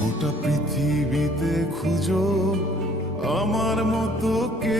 গোটা পৃথিবীতে খুঁজো আমার মতো কে